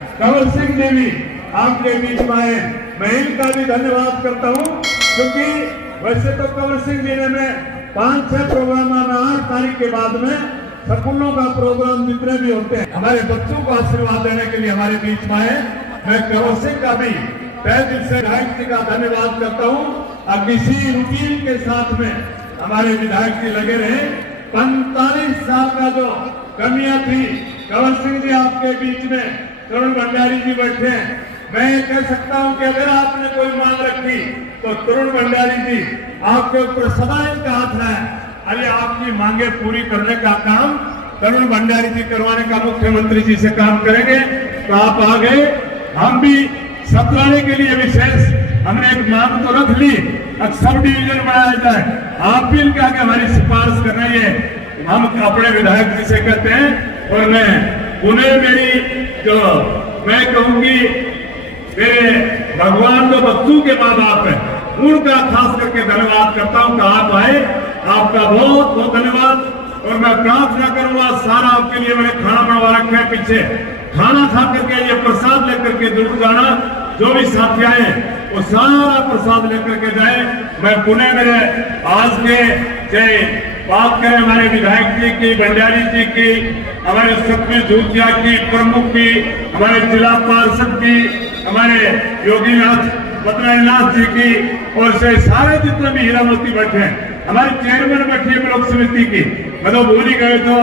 कंवर सिंह जी भी आपके बीच में आए, मैं इनका भी धन्यवाद करता हूँ, क्योंकि वैसे तो कंवर सिंह जी ने मैं 5-6 प्रोग्राम में 8 तारीख के बाद में स्कूलों का प्रोग्राम जितने भी होते हैं हमारे बच्चों को आशीर्वाद देने के लिए हमारे बीच में आए। मैं कंवर सिंह का भी तहे दिल से विधायक जी का धन्यवाद करता हूँ। अब इसी रूटीन के साथ में हमारे विधायक जी लगे रहे। 45 साल का जो कमियां थी, कंवर सिंह जी आपके बीच में तरुण भंडारी जी बैठे हैं। मैं कह सकता हूं कि अगर आपने कोई मांग रखी तो तरुण भंडारी जी आपके ऊपर सदा इनका हाथ है। अरे आपकी मांगे पूरी करने का काम तरुण भंडारी जी करवाने का मुख्यमंत्री जी से काम करेंगे। तो आप आ गए, हम भी सतराने के लिए विशेष हमने एक मांग तो रख ली, सब डिवीजन बनाया जाए। आप भी इनके आगे हमारी सिफारिश कर रही है, हम अपने विधायक जी से कहते हैं। और मैं उन्हें मेरी जो मैं कहूंगी मेरे भगवान जो बच्चों के माँ बाप है उनका खास करके धन्यवाद करता हूं कि आप आए, आपका बहुत बहुत धन्यवाद। और मैं प्रार्थना करूंगा, सारा आपके लिए मैंने खाना बनवा रखा है, पीछे खाना खा करके ये प्रसाद लेकर के जरूर जाना। जो भी साथी आए वो सारा प्रसाद लेकर के जाए। मैं पुणे मेरे आज के जय बात करें हमारे विधायक जी की, भंडारी जी की, हमारे सतवीर झूठिया की, प्रमुख की, हमारे जिला पार्षद की, हमारे योगीनाथ पतनानाथ जी की, और से सारे जितने भी हीरामती बैठे हैं, हमारे चेयरमैन बैठे हैं ब्लॉक समिति की, मतलब भूल ही गए तो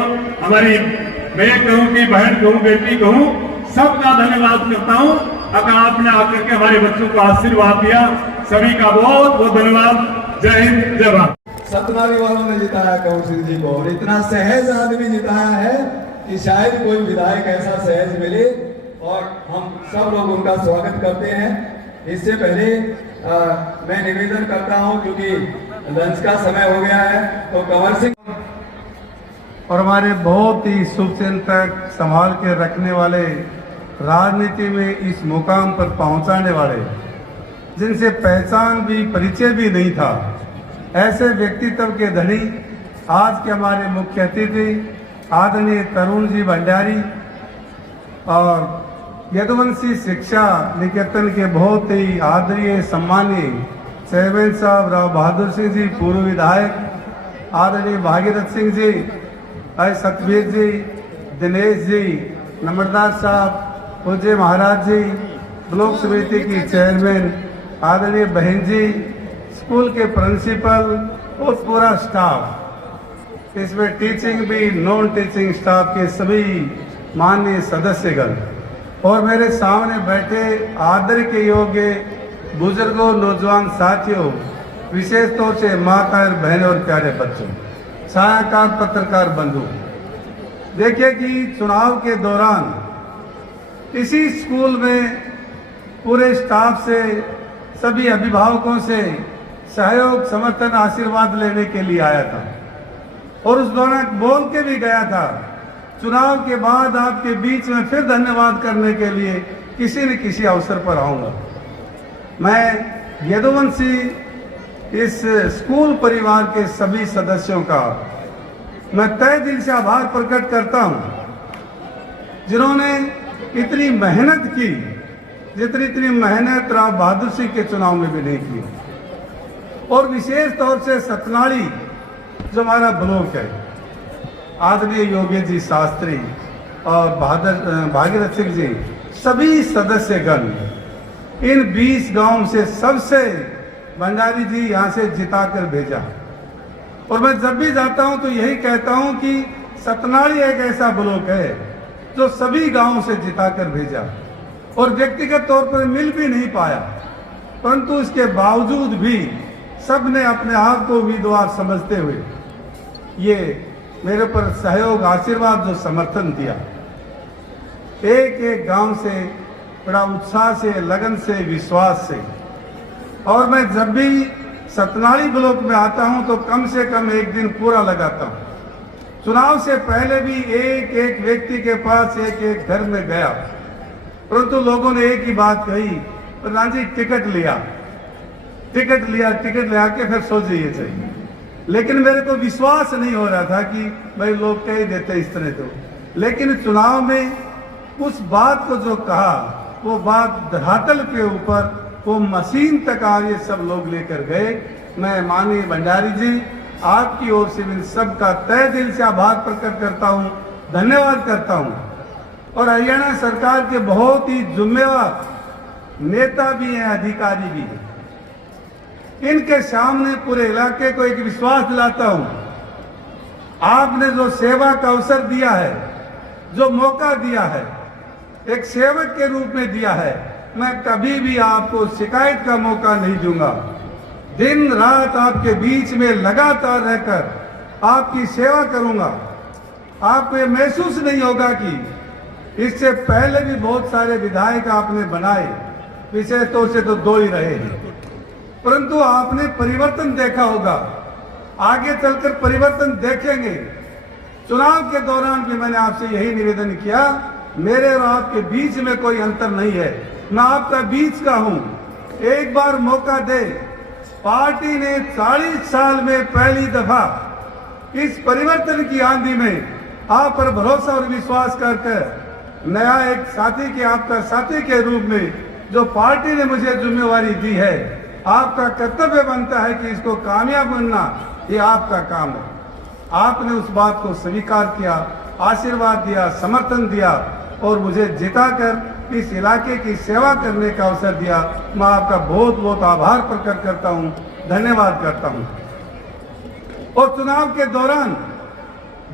हमारी मैं कहूँ की बहन कहूँ बेटी कहूँ सबका धन्यवाद करता हूँ। अगर आपने आकर के हमारे बच्चों को आशीर्वाद दिया, सभी का बहुत बहुत धन्यवाद। जय हिंद, जय भारत। सतनारी वालों ने जिताया कंवर सिंह जी को, और इतना सहज आदमी जिताया है कि शायद कोई विधायक ऐसा सहज मिले, और हम सब लोग उनका स्वागत करते हैं। इससे पहले मैं निवेदन करता हूं, क्योंकि लंच का समय हो गया है, तो कंवर सिंह और हमारे बहुत ही शुभचिंतक संभाल के रखने वाले, राजनीति में इस मुकाम पर पहुंचाने वाले, जिनसे पहचान भी परिचय भी नहीं था, ऐसे व्यक्तित्व के धनी आज के हमारे मुख्य अतिथि आदरणीय तरुण जी भंडारी और यदुवंशी शिक्षा निकेतन के बहुत ही आदरणीय सम्मानीय चेयरमैन साहब राव बहादुर सिंह जी, पूर्व विधायक आदरणीय भागीरथ सिंह जी, सतवीर जी, दिनेश जी, नम्रदास साहब, पूज्य महाराज जी, ब्लॉक समिति की चेयरमैन आदरणीय बहन जी, स्कूल के प्रिंसिपल और पूरा स्टाफ, इसमें टीचिंग भी नॉन टीचिंग स्टाफ के सभी माननीय सदस्यगण, और मेरे सामने बैठे आदर के योग्य बुजुर्गों, नौजवान साथियों, विशेष तौर से माता और बहनों और प्यारे बच्चों, छायाकार पत्रकार बंधु। देखिए कि चुनाव के दौरान इसी स्कूल में पूरे स्टाफ से, सभी अभिभावकों से सहयोग, समर्थन, आशीर्वाद लेने के लिए आया था, और उस दौरान बोल के भी गया था, चुनाव के बाद आपके बीच में फिर धन्यवाद करने के लिए किसी न किसी अवसर पर आऊंगा। मैं यदुवंशी इस स्कूल परिवार के सभी सदस्यों का मैं तहे दिल से आभार प्रकट करता हूं, जिन्होंने इतनी मेहनत की जितनी मेहनत राव बहादुर सिंह के चुनाव में भी नहीं की। और विशेष तौर से सतनाड़ी जो हमारा ब्लॉक है, आदरणीय योगेश जी शास्त्री और भागीरथ सिंह जी, सभी सदस्यगण, इन 20 गांव से सबसे भंडारी जी यहाँ से जिताकर भेजा। और मैं जब भी जाता हूँ तो यही कहता हूँ कि सतनाड़ी एक ऐसा ब्लॉक है जो सभी गांवों से जिताकर भेजा, और व्यक्तिगत तौर पर मिल भी नहीं पाया, परंतु इसके बावजूद भी सबने अपने आप को उम्मीदवार समझते हुए ये मेरे पर सहयोग, आशीर्वाद, जो समर्थन दिया, एक एक गांव से बड़ा उत्साह से, लगन से, विश्वास से। और मैं जब भी सतनाड़ी ब्लॉक में आता हूं तो कम से कम एक दिन पूरा लगाता हूं। चुनाव से पहले भी एक एक व्यक्ति के पास, एक एक घर में गया, परंतु लोगों ने एक ही बात कही, प्रधान जी टिकट लिया के फिर सो जाइए चाहिए। लेकिन मेरे को विश्वास नहीं हो रहा था कि भाई लोग कह ही देते इस तरह तो। लेकिन चुनाव में उस बात को जो कहा वो बात धरातल के ऊपर वो मशीन तक आज ये सब लोग लेकर गए। मैं माननीय भंडारी जी आपकी ओर से इन सब का तहे दिल से आभार प्रकट करता हूँ, धन्यवाद करता हूँ। और हरियाणा सरकार के बहुत ही जिम्मेवार नेता भी हैं, अधिकारी भी हैं। इनके सामने पूरे इलाके को एक विश्वास दिलाता हूँ, आपने जो सेवा का अवसर दिया है, जो मौका दिया है, एक सेवक के रूप में दिया है, मैं कभी भी आपको शिकायत का मौका नहीं दूंगा। दिन रात आपके बीच में लगातार रहकर आपकी सेवा करूंगा। आपको ये महसूस नहीं होगा कि इससे पहले भी बहुत सारे विधायक आपने बनाए, विशेषतौर से तो 2 ही रहे हैं, परंतु आपने परिवर्तन देखा होगा, आगे चलकर परिवर्तन देखेंगे। चुनाव के दौरान भी मैंने आपसे यही निवेदन किया, मेरे और आपके बीच में कोई अंतर नहीं है, मैं आपका बीच का हूं। एक बार मौका दे। पार्टी ने 40 साल में पहली दफा इस परिवर्तन की आंधी में आप पर भरोसा और विश्वास करके नया एक साथी के, आपका साथी के रूप में जो पार्टी ने मुझे जिम्मेवारी दी है, आपका कर्तव्य बनता है कि इसको कामयाब बनना ये आपका काम है। आपने उस बात को स्वीकार किया, आशीर्वाद दिया, समर्थन दिया और मुझे जिताकर इस इलाके की सेवा करने का अवसर दिया। मैं आपका बहुत बहुत आभार प्रकट करता हूं, धन्यवाद करता हूं। और चुनाव के दौरान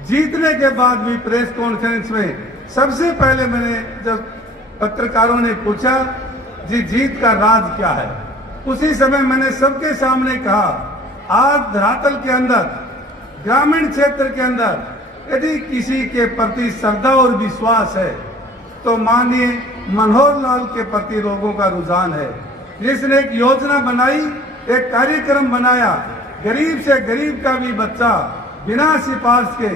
जीतने के बाद भी प्रेस कॉन्फ्रेंस में सबसे पहले मैंने जब पत्रकारों ने पूछा जी जीत का राज क्या है, उसी समय मैंने सबके सामने कहा, आज धरातल के अंदर, ग्रामीण क्षेत्र के अंदर यदि किसी के प्रति श्रद्धा और विश्वास है तो माननीय मनोहर लाल के प्रति लोगों का रुझान है, जिसने एक योजना बनाई, एक कार्यक्रम बनाया, गरीब से गरीब का भी बच्चा बिना सिफारिश के,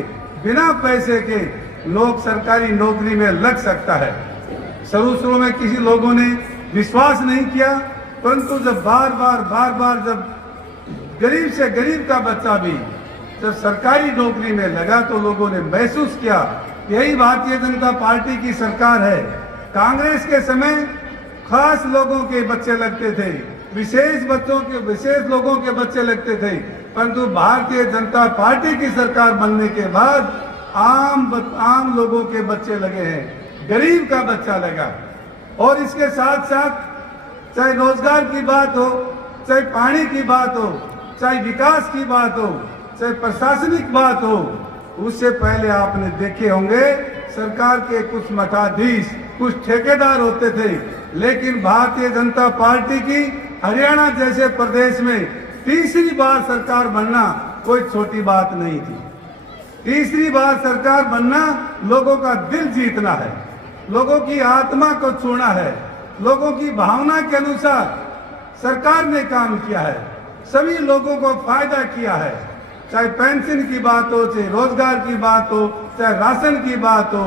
बिना पैसे के लोग सरकारी नौकरी में लग सकता है। शुरू में किसी लोगों ने विश्वास नहीं किया, परंतु जब बार बार जब गरीब से गरीब का बच्चा भी जब सरकारी नौकरी में लगा तो लोगों ने महसूस किया यही भारतीय जनता पार्टी की सरकार है। कांग्रेस के समय खास लोगों के बच्चे लगते थे, विशेष लोगों के बच्चे लगते थे, परंतु भारतीय जनता पार्टी की सरकार बनने के बाद आम लोगों के बच्चे लगे हैं, गरीब का बच्चा लगा। और इसके साथ साथ चाहे रोजगार की बात हो, चाहे पानी की बात हो, चाहे विकास की बात हो, चाहे प्रशासनिक बात हो, उससे पहले आपने देखे होंगे सरकार के कुछ मठाधीश, कुछ ठेकेदार होते थे, लेकिन भारतीय जनता पार्टी की हरियाणा जैसे प्रदेश में तीसरी बार सरकार बनना कोई छोटी बात नहीं थी। तीसरी बार सरकार बनना लोगों का दिल जीतना है, लोगों की आत्मा को छूना है, लोगों की भावना के अनुसार सरकार ने काम किया है, सभी लोगों को फायदा किया है। चाहे पेंशन की बात हो, चाहे रोजगार की बात हो, चाहे राशन की बात हो,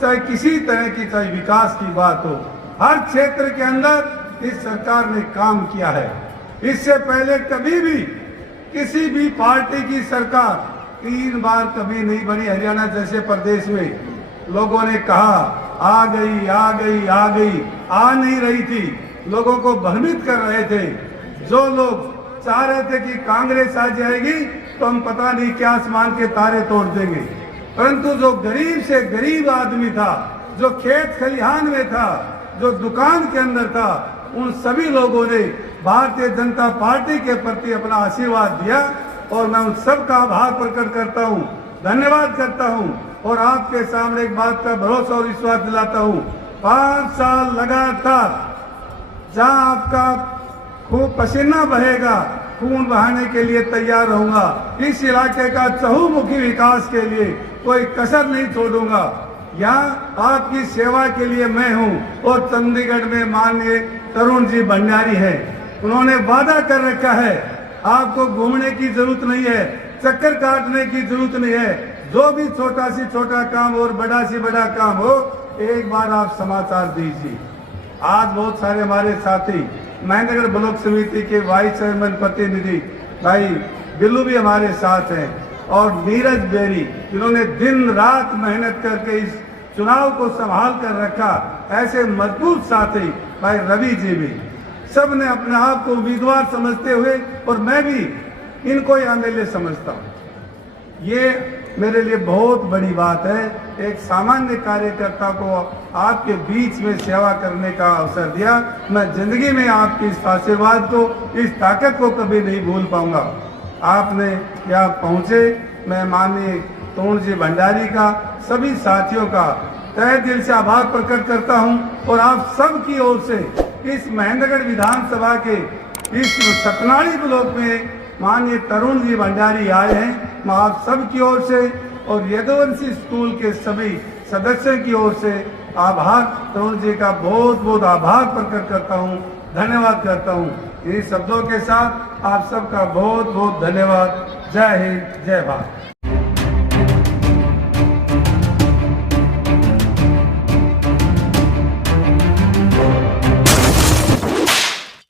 चाहे किसी तरह की, चाहे विकास की बात हो, हर क्षेत्र के अंदर इस सरकार ने काम किया है। इससे पहले कभी भी किसी भी पार्टी की सरकार 3 बार कभी नहीं बनी हरियाणा जैसे प्रदेश में। लोगों ने कहा आ गई आ गई आ गई, आ नहीं रही थी, लोगों को भ्रमित कर रहे थे। जो लोग चाह रहे थे कि कांग्रेस आ जाएगी तो हम पता नहीं क्या आसमान के तारे तोड़ देंगे, परंतु जो गरीब से गरीब आदमी था, जो खेत खलिहान में था, जो दुकान के अंदर था, उन सभी लोगों ने भारतीय जनता पार्टी के प्रति अपना आशीर्वाद दिया और मैं उन सब का आभार प्रकट करता हूं, धन्यवाद करता हूं और आपके सामने एक बात का भरोसा और विश्वास दिलाता हूं, 5 साल लगातार जहां आपका खूब पसीना बहेगा, खून बहाने के लिए तैयार रहूंगा। इस इलाके का चहुमुखी विकास के लिए कोई कसर नहीं छोड़ूंगा। यहाँ आपकी सेवा के लिए मैं हूँ और चंडीगढ़ में माननीय तरुण जी भंडारी हैं, उन्होंने वादा कर रखा है आपको घूमने की जरूरत नहीं है, चक्कर काटने की जरूरत नहीं है, जो भी छोटा से छोटा काम और बड़ा से बड़ा काम हो एक बार आप समाचार दीजिए। आज बहुत सारे हमारे साथी महेंद्रगढ़ ब्लॉक समिति के वाइस चेयरमैन प्रतिनिधि भाई बिल्लू भी हमारे साथ हैं और नीरज बेरी, जिन्होंने दिन रात मेहनत करके इस चुनाव को संभाल कर रखा, ऐसे मजबूत साथी भाई रवि जी भी, सब ने अपने आप को उम्मीदवार समझते हुए, और मैं भी इनको एमएलए समझता हूँ। ये मेरे लिए बहुत बड़ी बात है, एक सामान्य कार्यकर्ता को आपके बीच में सेवा करने का अवसर दिया। मैं जिंदगी में आपके इस आशीर्वाद को, इस ताकत को कभी नहीं भूल पाऊंगा। आपने यहाँ पहुँचे, मैं माननीय तोण जी भंडारी का, सभी साथियों का तहे दिल से आभार प्रकट करता हूं, और आप सब की ओर से इस महेंद्रगढ़ विधानसभा के इस सतनाड़ी ब्लॉक में माननीय तरुण जी भंडारी आए हैं, मैं आप सब की ओर से और यदुवंशी स्कूल के सभी सदस्यों की ओर से आभार, तरुण जी का बहुत बहुत आभार प्रकट करता हूं, धन्यवाद करता हूं। इन शब्दों के साथ आप सबका बहुत बहुत धन्यवाद। जय हिंद, जय भारत।